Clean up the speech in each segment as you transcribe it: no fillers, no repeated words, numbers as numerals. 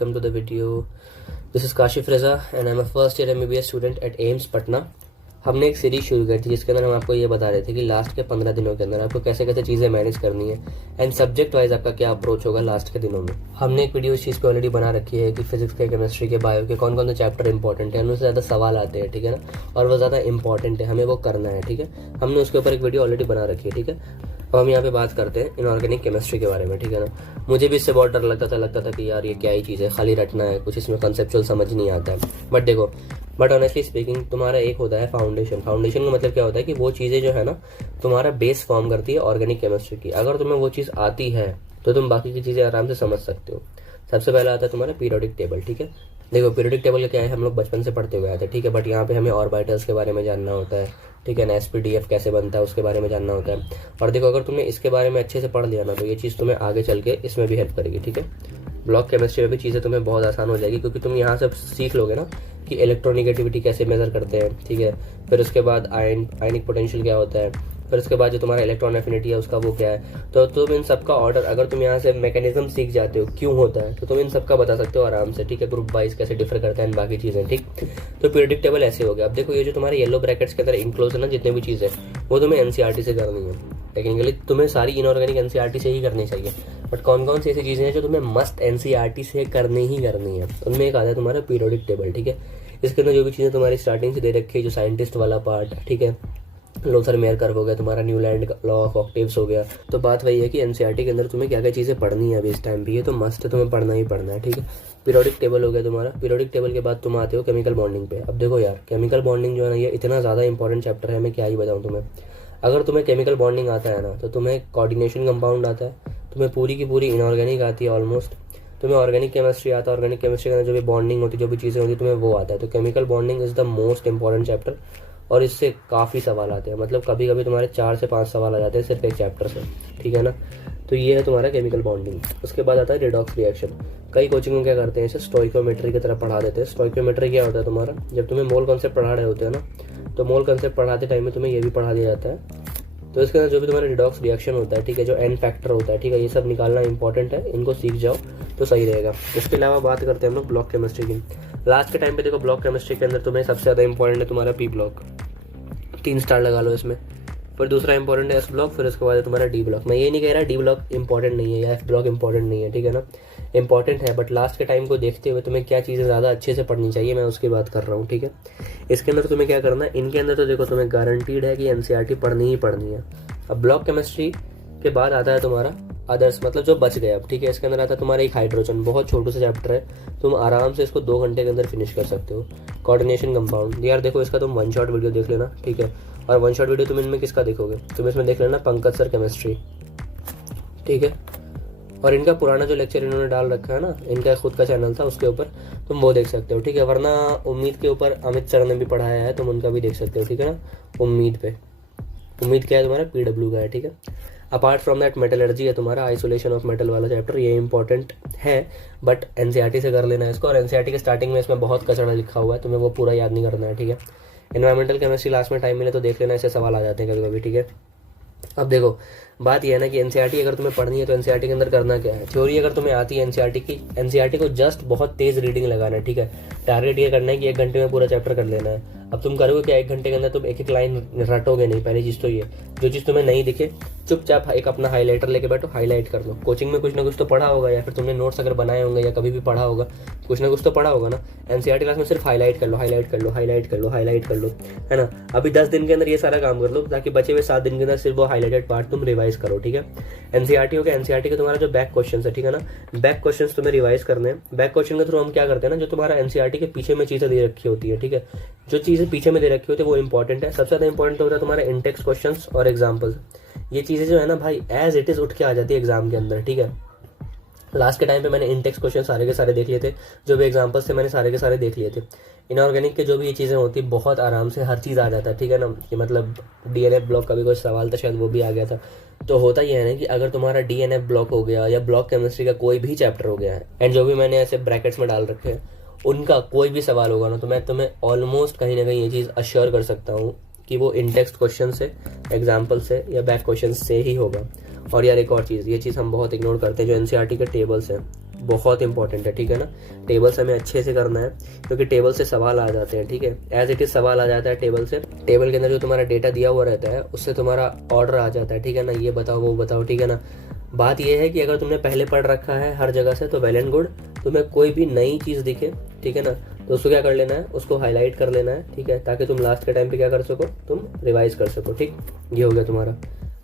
welcome to the video. This is Kashif Reza and I'm a first year MBBS student at AIIMS Patna. हमने एक series शुरू की थी जिसके अंदर हम आपको ये बता रहे थे कि लास्ट के 15 दिनों के अंदर आपको कैसे कैसे चीज़ें मैनेज करनी है एंड सब्जेक्ट वाइज आपका क्या अप्रोच होगा लास्ट के दिनों में. हमने एक वीडियो इस चीज़ पे ऑलरेडी बना रखी है कि फिजिक्स के, केमिस्ट्री के, बायो के कौन कौन से चैप्टर इंपॉर्टेंट है, उनमें से ज़्यादा सवाल आते हैं, ठीक है ना, और वो ज़्यादा इंपॉर्टेंट है, हमें वो करना है, ठीक है. हमने उसके ऊपर एक वीडियो ऑलरेडी बना रखी है, ठीक है. अब हम यहाँ पे बात करते हैं इनऑर्गेनिक केमिस्ट्री के बारे में, ठीक है ना. मुझे भी इससे बहुत डर लगता था कि यार ये क्या ही चीज़ है, खाली रटना है, कुछ इसमें कंसेप्चुअल समझ नहीं आता है. बट ऑनेस्टली स्पीकिंग तुम्हारा एक होता है फाउंडेशन. फाउंडेशन का मतलब क्या होता है कि वो चीज़ें जो है ना तुम्हारा बेस फॉर्म करती है ऑर्गेनिक केमिस्ट्री की. अगर तुम्हें वो चीज़ आती है तो तुम बाकी की चीज़ें आराम से समझ सकते हो. सबसे पहला आता है तुम्हारा पीरियोडिक टेबल, ठीक है. देखो पीरियोडिक टेबल का क्या है, हम लोग बचपन से पढ़ते हुए आए थे, ठीक है. बट यहाँ पे हमें ऑर्बिटल्स के बारे में जानना होता है, ठीक है ना. SPDF कैसे बनता है उसके बारे में जानना होता है. और देखो अगर तुमने इसके बारे में अच्छे से पढ़ लिया ना तो ये चीज़ तुम्हें आगे चल के इसमें भी हेल्प करेगी, ठीक है. ब्लॉक केमिस्ट्री में भी चीज़ें तुम्हें बहुत आसान हो जाएगी क्योंकि तुम यहाँ से सीख लोगे ना कि इलेक्ट्रोनिगेटिविटी कैसे मेजर करते हैं, ठीक है. फिर उसके बाद आयनिक पोटेंशियल क्या होता है, फिर उसके बाद जो तुम्हारा इलेक्ट्रॉन एफिनिटी है उसका वो क्या है. तो तुम इन सबका ऑर्डर अगर तुम यहाँ से मैकेनिज्म सीख जाते हो क्यों होता है तो तुम इन सबका बता सकते हो आराम से, ठीक है. ग्रुप वाइज कैसे डिफर करता है बाकी चीज़ें, ठीक. तो पीरियोडिक टेबल ऐसे हो गया. अब देखो ये जो तुम्हारे येलो ब्रैकेट्स के अंदर इंक्लोज है ना जितने भी चीज़ें वो तुम्हें NCERT से करनी है. टेक्निकली तुम्हें सारी इनऑर्गेनिक NCERT से ही करनी चाहिए. बट कौन कौन सी ऐसी चीज़ें हैं जो तुम्हें मस्ट NCERT से करनी ही करनी है, उनमें एक आता है तुम्हारा पीरियोडिक टेबल, ठीक है. इसके अंदर जो भी चीज़ें तुम्हारी स्टार्टिंग से दे रखी है, जो साइंटिस्ट वाला पार्ट, ठीक है, लोथर मेयर कर्व हो गया, तुम्हारा न्यूलैंड लॉ ऑफ ऑक्टेव्स हो गया. तो बात वही है कि NCERT के अंदर तुम्हें क्या क्या चीज़ें पढ़नी है अभी इस टाइम पे, ये तो मस्ट है, तुम्हें पढ़ना ही पढ़ना है, ठीक है. पीरियोडिक टेबल हो गया तुम्हारा. पीरियोडिक टेबल के बाद तुम आते हो केमिकल बॉन्डिंग पे. अब देखो यार केमिकल बॉन्डिंग जो है ना ये इतना ज़्यादा इंपॉर्टेंट चैप्टर है, मैं क्या ही बताऊँ तुम्हें. अगर तुम्हें केमिकल बॉन्डिंग आता है ना तो तुम्हें कोऑर्डिनेशन कंपाउंड आता है, तुम्हें पूरी की पूरी इनऑर्गेनिक आती है ऑलमोस्ट, तुम्हें ऑर्गेनिक केमिस्ट्री आता है, ऑर्गेनिक केमिस्ट्री के अंदर जो भी बॉन्डिंग होती है, जो भी चीज़ें होती है तुम्हें वो आता है. तो chemical bonding is the most important chapter और इससे काफ़ी सवाल आते हैं. मतलब कभी कभी तुम्हारे 4 से 5 सवाल आ जाते हैं सिर्फ एक चैप्टर से, ठीक है ना. तो ये है तुम्हारा केमिकल बॉन्डिंग. उसके बाद आता है रिडॉक्स रिएक्शन. कई कोचिंग में क्या करते हैं इसे स्टोइकोमेट्री की तरह पढ़ा देते हैं. स्टोइकोमेट्री क्या होता है तुम्हारा, जब तुम्हें मोल कॉन्सेप्ट पढ़ा रहे होते हैं ना तो मोल कॉन्सेप्ट पढ़ाते टाइम में तुम्हें ये भी पढ़ा दिया जाता है. तो इसके अंदर जो भी तुम्हारा रिडॉक्स रिएक्शन होता है, ठीक है, जो एन फैक्टर होता है, ठीक है, ये सब निकालना इंपॉर्टेंट है. इनको सीख जाओ तो सही रहेगा. इसके अलावा बात करते हैं हम लोग ब्लॉक केमिस्ट्री की. लास्ट के टाइम पे देखो ब्लॉक केमिस्ट्री के अंदर तुम्हें सबसे ज़्यादा इंपॉर्टेंट है तुम्हारा P ब्लॉक. 3 स्टार लगा लो इसमें. फिर दूसरा इंपॉर्टेंट है S ब्लॉक. फिर उसके बाद है तुम्हारा D ब्लॉक. मैं ये नहीं कह रहा D ब्लॉक इंपॉर्टेंट नहीं है या F ब्लॉक इंपॉर्टेंट नहीं है, ठीक है ना, इंपॉर्टेंट है. बट लास्ट के टाइम को देखते हुए तुम्हें क्या चीज़ें ज़्यादा अच्छे से पढ़नी चाहिए मैं उसकी बात कर रहा हूँ, ठीक है. इसके अंदर तुम्हें क्या करना है, इनके अंदर तो देखो तुम्हें गारंटीड है कि NCERT पढ़नी ही पढ़नी है. अब ब्लॉक केमिस्ट्री के बाद आता है तुम्हारा अदर्स, मतलब जो बच गया अब, ठीक है. इसके अंदर आता है तुम्हारा एक हाइड्रोजन, बहुत छोटू सा चैप्टर है, तुम आराम से इसको 2 घंटे के अंदर फिनिश कर सकते हो. कोऑर्डिनेशन कंपाउंड यार देखो इसका तुम 1 शॉट वीडियो देख लेना, ठीक है. और 1 शॉट वीडियो तुम इनमें किसका देखोगे, तुम इसमें देख लेना पंकज सर केमिस्ट्री, ठीक है. और इनका पुराना जो लेक्चर इन्होंने डाल रखा है ना, इनका खुद का चैनल था उसके ऊपर तुम वो देख सकते हो, ठीक है. वरना उम्मीद के ऊपर अमित सर ने भी पढ़ाया है, तुम उनका भी देख सकते हो, ठीक है ना. उम्मीद पे, उम्मीद क्या है तुम्हारा PW का है, ठीक है. अपार्ट फ्रॉम दैट मेटलर्जी है तुम्हारा, आइसोलेशन ऑफ मेटल वाला चैप्टर, ये इंपॉर्टेंट है बट NCERT से कर लेना है इसको. और NCERT के स्टार्टिंग में इसमें बहुत कचरा लिखा हुआ है, तुम्हें वो पूरा याद नहीं करना है, ठीक है. एनवायरमेंटल केमिस्ट्री लास्ट में टाइम मिले तो देख लेना, ऐसे सवाल आ जाते हैं कभी कभी, ठीक है. अब देखो बात यह है ना कि NCERT अगर तुम्हें पढ़नी है तो NCERT के अंदर करना क्या है. थ्योरी अगर तुम्हें आती है NCERT को जस्ट बहुत तेज रीडिंग लगाना है, ठीक है. टारगेट ये करना है कि 1 घंटे में पूरा चैप्टर कर लेना है. अब तुम करोगे क्या, 1 घंटे के अंदर तुम एक एक लाइन रटोगे नहीं. पहली चीज़ तो ये, जो चीज़ तुम्हें नहीं दिखे चुपचाप एक अपना हाईलाइटर लेके बैठो, हाईलाइट कर लो. कोचिंग में कुछ ना कुछ तो पढ़ा होगा या फिर तुमने नोट्स अगर बनाए होंगे या कभी भी पढ़ा होगा, कुछ ना कुछ तो पढ़ा होगा ना. NCERT क्लास में सिर्फ हाईलाइट कर लो, हाईलाइट कर लो, हाईलाइट कर लो, हाईलाइट कर लो, है ना. अभी 10 दिन के अंदर ये सारा काम कर लो ताकि बचे हुए 7 दिन के अंदर सिर्फ वो हाईलाइटेड पार्ट तुम रिवाइज करो, ठीक है. NCERT हो गया. NCERT का तुम्हारा जो बैक क्वेश्चन है, ठीक है ना, बैक क्वेश्चन तुम्हें रिवाइज करने हैं. बैक क्वेश्चन के थ्रू हम क्या करते हैं ना, जो तुम्हारा NCERT के पीछे में चीज़ें दे रखी होती है, ठीक है, जो चीज़ें पीछे में दे रखी होती है वो इंपॉर्टेंट है. सबसे ज़्यादा इंपॉर्टेंट होता है तुम्हारा इंटेक्स क्वेश्चंस और एग्जाम्पल्स. ये चीज़ें जो है ना भाई एज इट इज़ उठ के आ जाती है एग्जाम के अंदर, ठीक है. लास्ट के टाइम पे मैंने इंटेक्स क्वेश्चन सारे के सारे देख लिए थे, जो भी एग्जाम्पल्स थे मैंने सारे के सारे देख लिए थे. इनऑर्गेनिक के जो भी ये चीज़ें होती बहुत आराम से हर चीज़ आ जाता है, ठीक है ना. कि मतलब DNF ब्लॉक का भी कोई सवाल था शायद, वो भी आ गया था. तो होता ही है ना कि अगर तुम्हारा DNF ब्लॉक हो गया या ब्लॉक केमिस्ट्री का कोई भी चैप्टर हो गया है एंड जो भी मैंने ऐसे ब्रैकेट्स में डाल रखे हैं उनका कोई भी सवाल होगा ना तो मैं तुम्हें ऑलमोस्ट कहीं ना कहीं ये चीज़ अश्योर कर सकता हूँ कि वो इंटेक्स्ट क्वेश्चन से, एग्जाम्पल से या बैक क्वेश्चन से ही होगा. और यार एक और चीज़, ये चीज़ हम बहुत इग्नोर करते हैं, जो NCERT के टेबल्स हैं, बहुत इंपॉर्टेंट है, ठीक है ना। टेबल्स हमें अच्छे से करना है क्योंकि टेबल से सवाल आ जाते हैं, ठीक है। एज इट इज सवाल आ जाता है टेबल से। टेबल के अंदर जो तुम्हारा डेटा दिया हुआ रहता है उससे तुम्हारा ऑर्डर आ जाता है, ठीक है ना। ये बताओ वो बताओ, ठीक है ना। बात यह है कि अगर तुमने पहले पढ़ रखा है हर जगह से तो वेल एंड गुड। तुम्हें कोई भी नई चीज़ दिखे, ठीक है ना, तो उसको क्या कर लेना है, उसको हाईलाइट कर लेना है, ठीक है, ताकि तुम लास्ट के टाइम पे क्या कर सको, तुम रिवाइज कर सको, ठीक। ये हो गया तुम्हारा।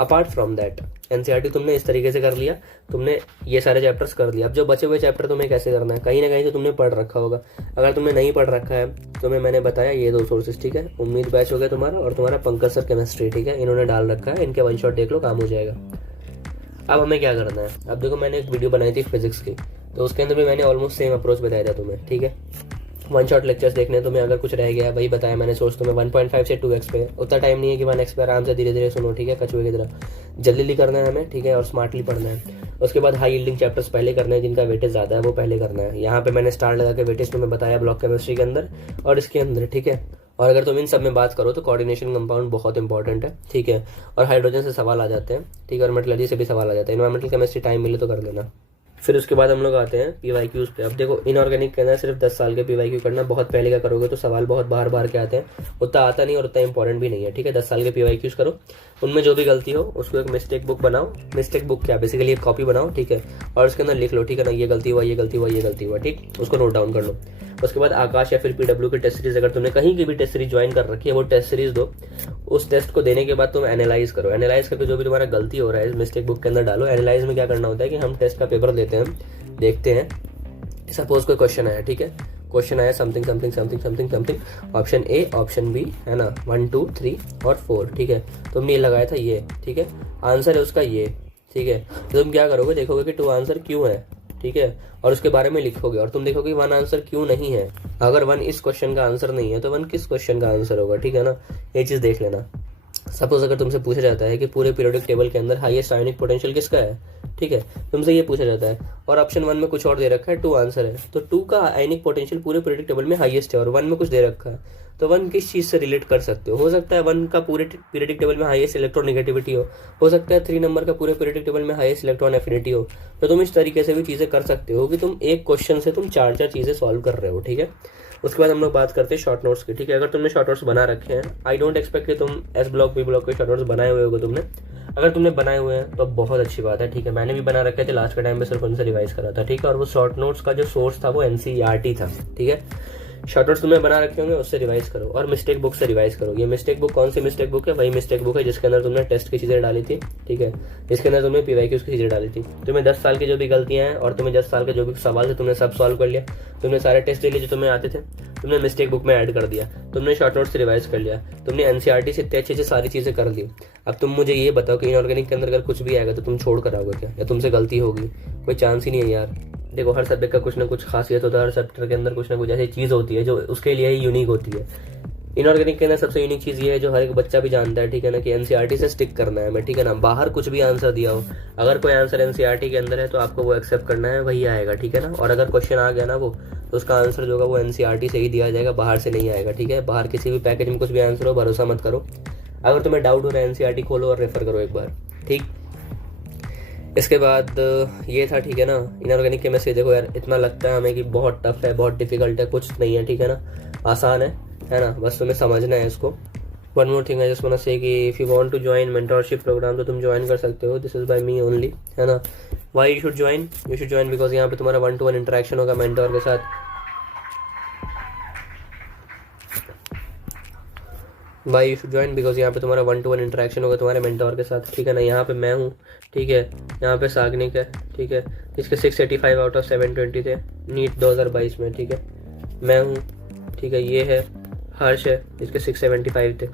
अपार्ट फ्रॉम दैट एनसीईआरटी तुमने इस तरीके से कर लिया, तुमने ये सारे चैप्टर्स कर लिया। अब जो बचे हुए चैप्टर तुम्हें कैसे करना है, कहीं ना कहीं तो तुमने पढ़ रखा होगा। अगर तुमने नहीं पढ़ रखा है तुम्हें मैंने बताया ये 2 सोर्सेज, ठीक है। उम्मीद बैच हो गया तुम्हारा और तुम्हारा पंकज सर केमिस्ट्री, ठीक है, इन्होंने डाल रखा है, इनके वन शॉट देख लो, काम हो जाएगा। अब हमें क्या करना है, अब देखो मैंने एक वीडियो बनाई थी फिजिक्स की, तो उसके अंदर भी मैंने ऑलमोस्ट सेम अप्रोच बताया था तुम्हें, ठीक है। वन शॉट लेक्चर्स देखने तुम्हें, अगर कुछ रह गया वही बताया मैंने सोर्स तुम्हें। 1.5 से 2x पे उतना टाइम नहीं है कि 1x पे आराम से धीरे धीरे सुनो, ठीक है, कछुए की तरह। जल्दी करना है हमें, ठीक है, और स्मार्टली पढ़ना है। उसके बाद हाई यील्डिंग चैप्टर्स पहले करने हैं, जिनका वेटेज ज़्यादा है वो पहले करना है। यहाँ पे मैंने स्टार लगा के वेटेज तुम्हें बताया ब्लॉक केमिस्ट्री के अंदर और इसके अंदर, ठीक है। और अगर तुम इन सब में बात करो तो कोऑर्डिनेशन कंपाउंड बहुत इंपॉर्टेंट है, ठीक है, और हाइड्रोजन से सवाल आ जाते हैं, ठीक है, और मेटलर्जी से भी सवाल आ जाता है। इन्वायरमेंटल केमिस्ट्री टाइम मिले तो कर लेना। फिर उसके बाद हम लोग आते हैं पीवाईक्यूज पे। अब देखो इनऑर्गेनिक के अंदर सिर्फ 10 साल के पीवाईक्यू करना, बहुत पहले का करोगे तो सवाल बहुत बाहर बाहर के आते हैं, उतना आता नहीं और उतना इंपॉर्टेंट भी नहीं है, ठीक है। 10 साल के पीवाईक्यूज करो, उनमें जो भी गलती हो उसको एक मिस्टेक बुक बनाओ। मिस्टेक बुक क्या, बेसिकली एक कॉपी बनाओ, ठीक है, और उसके अंदर लिख लो, ठीक है ना, ये गलती हुआ, ये गलती हुआ, ये गलती हुआ, ठीक, उसको नोट डाउन कर लो। उसके बाद आकाश या फिर पीडब्ल्यू की टेस्ट सीरीज, अगर तुमने कहीं की भी टेस्ट सीरीज ज्वाइन कर रखी है वो टेस्ट सीरीज दो। उस टेस्ट को देने के बाद तुम एनालाइज करो, एनालाइज करके जो भी तुम्हारा गलती हो रहा है मिस्टेक बुक के अंदर डालो। एनालाइज में क्या करना होता है कि हम टेस्ट का पेपर देते हैं, देखते हैं, सपोज कोई क्वेश्चन आया, ठीक है, क्वेश्चन आया something something something something something, option A option B, है ना, 1 2 3 और 4, ठीक है, तुमने ये लगाया था ये, ठीक है, आंसर है उसका ये, ठीक है। तो तुम क्या करोगे, देखोगे कि 2 आंसर क्यों है, ठीक है, और उसके बारे में लिखोगे और तुम देखोगे 1 आंसर क्यों नहीं है। अगर 1 इस क्वेश्चन का आंसर नहीं है तो 1 किस क्वेश्चन का आंसर होगा, ठीक है ना, ये चीज़ देख लेना। सपोज अगर तुमसे पूछा जाता है कि पूरे पीरियोडिक टेबल के अंदर हाईएस्ट आयोनिक पोटेंशियल किसका है, ठीक है, तुमसे ये पूछा जाता है और ऑप्शन 1 में कुछ और दे रखा है, 2 आंसर है, तो 2 का आयोनिक पोटेंशियल पूरे पीरियोडिक टेबल में हाईएस्ट है और 1 में कुछ दे रखा है, तो 1 किस चीज़ से रिलेट कर सकते हो सकता है 1 का पूरे पीरियोडिक टेबल में हाईएस्ट इलेक्ट्रोनेगेटिविटी हो सकता है 3 नंबर का पूरे पीरियोडिक टेबल में हाईएस्ट इलेक्ट्रॉन एफिनिटी हो। तो तुम इस तरीके से भी चीज़ें कर सकते हो कि तुम एक क्वेश्चन से तुम 4 चीज़ें सॉल्व कर रहे हो, ठीक है। उसके बाद हम लोग बात करते हैं शॉर्ट नोट्स की, ठीक है। अगर तुमने शॉर्ट नोट्स बना रखे हैं, आई डोंट एक्सपेक्ट कि तुम एस ब्लॉक बी ब्लॉक के शॉर्ट नोट्स बनाए हुए होगे तुमने। अगर तुमने बनाए हुए हैं तो बहुत अच्छी बात है, ठीक है। मैंने भी बना रखे थे, लास्ट के टाइम पे सिर्फ उनसे रिवाइज करा था, ठीक है। और वो शॉर्ट नोट्स का जो सोर्स था वो एनसीईआरटी था, ठीक है। शॉर्ट नोट्स तुमने बना रखे होंगे, उससे रिवाइज करो और मिस्टेक बुक से रिवाइज करो। ये मिस्टेक बुक कौन सी मिस्टेक बुक है, वही मिस्टेक बुक है जिसके अंदर तुमने टेस्ट की चीज़ें डाली थी, ठीक है, जिसके अंदर तुमने पीवाईक्यूज की चीज़ें डाली थी। तुम्हें 10 साल की जो भी गलतियां हैं और तुम्हें 10 साल के जो भी सवाल थे तुमने सब सॉल्व कर लिया। तुमने सारे टेस्ट दे लिए जो तुम्हें आते थे, तुमने मिस्टेक बुक में ऐड कर दिया, तुमने शॉर्ट नोट से रिवाइज कर लिया, तुमने एनसीईआरटी से इतने अच्छे से सारी चीज़ें कर ली। अब तुम मुझे ये बताओ कि इनऑर्गेनिक के अंदर अगर कुछ भी आएगा तो तुम छोड़ कर आओगे क्या, या तुमसे गलती होगी? कोई चांस ही नहीं है यार। देखो हर सब्जेक्ट का कुछ ना कुछ खासियत होता है, हर सब्जेक्ट के अंदर कुछ ना कुछ ऐसी चीज़ होती है जो उसके लिए ही यूनिक होती है। इनऑर्गेनिक के अंदर सबसे यूनिक चीज़ ये है जो हर एक बच्चा भी जानता है, ठीक है ना, कि एनसीईआरटी से स्टिक करना है हमें, ठीक है ना। बाहर कुछ भी आंसर दिया हो, अगर कोई आंसर एनसीईआरटी के अंदर है तो आपको वो एक्सेप्ट करना है, वही आएगा, ठीक है ना। और अगर क्वेश्चन आ गया ना वो, तो उसका आंसर जो होगा वो एनसीईआरटी से ही दिया जाएगा, बाहर से नहीं आएगा, ठीक है। बाहर किसी भी पैकेज में कुछ भी आंसर हो भरोसा मत करो। अगर तुम्हें डाउट हो रहा है एनसीईआरटी खोलो और रेफर करो एक बार, ठीक। इसके बाद ये था, ठीक है ना, इनऑर्गेनिक केमिस्ट्री। देखो यार इतना लगता है हमें कि बहुत टफ है, बहुत डिफिकल्ट है, कुछ नहीं है, ठीक है ना, आसान है ना, बस तुम्हें समझना है इसको। One more thing I just want to say कि if you want to join mentorship program तो तुम ज्वाइन कर सकते हो, this is by me only, है ना। Why you should join because यहाँ पे तुम्हारा 1-to-1 इंटरेक्शन होगा मेंटर के साथ। Why you should join because यहाँ पे तुम्हारा 1-to-1 इंटरेक्शन होगा तुम्हारे मेंटोर के साथ, ठीक है ना। यहाँ पे मैं हूँ, ठीक है, यहाँ पे सागनिक है, ठीक है, इसके 685 आउट ऑफ 720 थे नीट 2022 में, ठीक है, मैं हूँ, ठीक है। ये है हर्ष है, इसके 675 थे।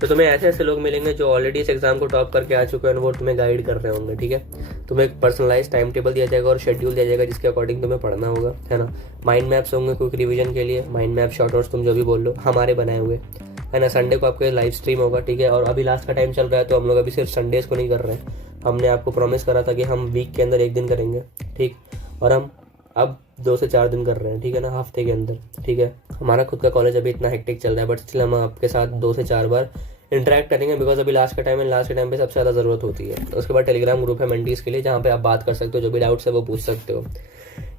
तो तुम्हें ऐसे ऐसे लोग मिलेंगे जो ऑलरेडी इस एग्जाम को टॉप करके आ चुके हैं और वो तुम्हें गाइड कर रहे होंगे, ठीक है। तुम्हें एक पर्सनलाइज टाइम टेबल दिया जाएगा और शेड्यूल दिया जाएगा जिसके अकॉर्डिंग तुम्हें पढ़ना होगा, है ना। माइंड मैप्स होंगे क्विक रिवीजन के लिए, माइंड मैप, शॉर्ट नोट्स, तुम जो भी बोल लो, हमारे बनाए हुए, है ना। संडे को आपके लाइव स्ट्रीम होगा, ठीक है। और अभी लास्ट का टाइम चल रहा है तो हम लोग अभी सिर्फ संडेज को नहीं कर रहे हैं, हमने आपको प्रॉमिस करा था कि हम वीक के अंदर 1 दिन करेंगे, ठीक, और हम अब 2 से 4 दिन कर रहे हैं, ठीक है ना, हफ्ते के अंदर, ठीक है। हमारा खुद का कॉलेज अभी इतना हेक्टिक चल रहा है बट स्टिल हम आपके साथ 2 से 4 बार इंटरेक्ट करेंगे बिकॉज अभी लास्ट का टाइम है, लास्ट के टाइम पे सबसे ज़्यादा ज़रूरत होती है। उसके बाद टेलीग्राम ग्रुप है मेंटीज के लिए जहाँ पे आप बात कर सकते हो, जो भी डाउट्स है वो पूछ सकते हो।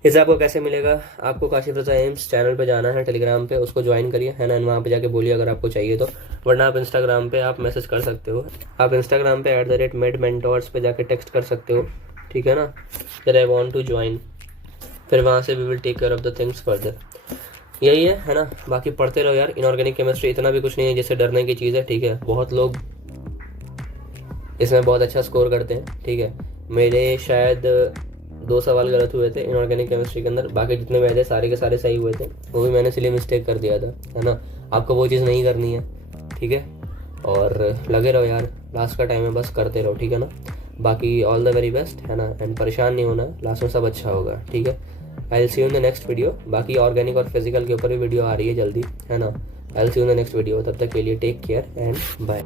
इससे आपको कैसे मिलेगा, आपको काशिफ रज़ा एम्स चैनल पे जाना है, टेलीग्राम पे उसको ज्वाइन करिए, है ना, वहाँ पे जाके बोलिए अगर आपको चाहिए तो, वरना आप इंस्टाग्राम पे आप मैसेज कर सकते हो। आप इंस्टाग्राम पे @medmentors पे जाके टेक्स्ट कर सकते हो, ठीक है ना, that I want to join. फिर वहाँ से we will take care of the things further. यही है ना। बाकी पढ़ते रहो यार, इनऑर्गेनिक केमिस्ट्री इतना भी कुछ नहीं है जिससे डरने की चीज़ है, ठीक है। बहुत लोग इसमें बहुत अच्छा स्कोर करते हैं, ठीक है। मेरे शायद 2 सवाल गलत हुए थे इनऑर्गेनिक केमिस्ट्री के अंदर, बाकी जितने हुए थे सारे के सारे सही हुए थे, वो भी मैंने इसलिए मिस्टेक कर दिया था, है ना। आपको वो चीज़ नहीं करनी है, ठीक है। और लगे रहो यार, लास्ट का टाइम है, बस करते रहो, ठीक है ना। बाकी ऑल द वेरी बेस्ट, है ना, एंड परेशान नहीं होना, लास्ट में सब अच्छा होगा, ठीक है। I will see you in the next video. बाकी ऑर्गेनिक और फिजिकल के ऊपर भी वीडियो आ रही है जल्दी, है ना। I will see you in the next video. तब तक के लिए टेक केयर एंड बाय।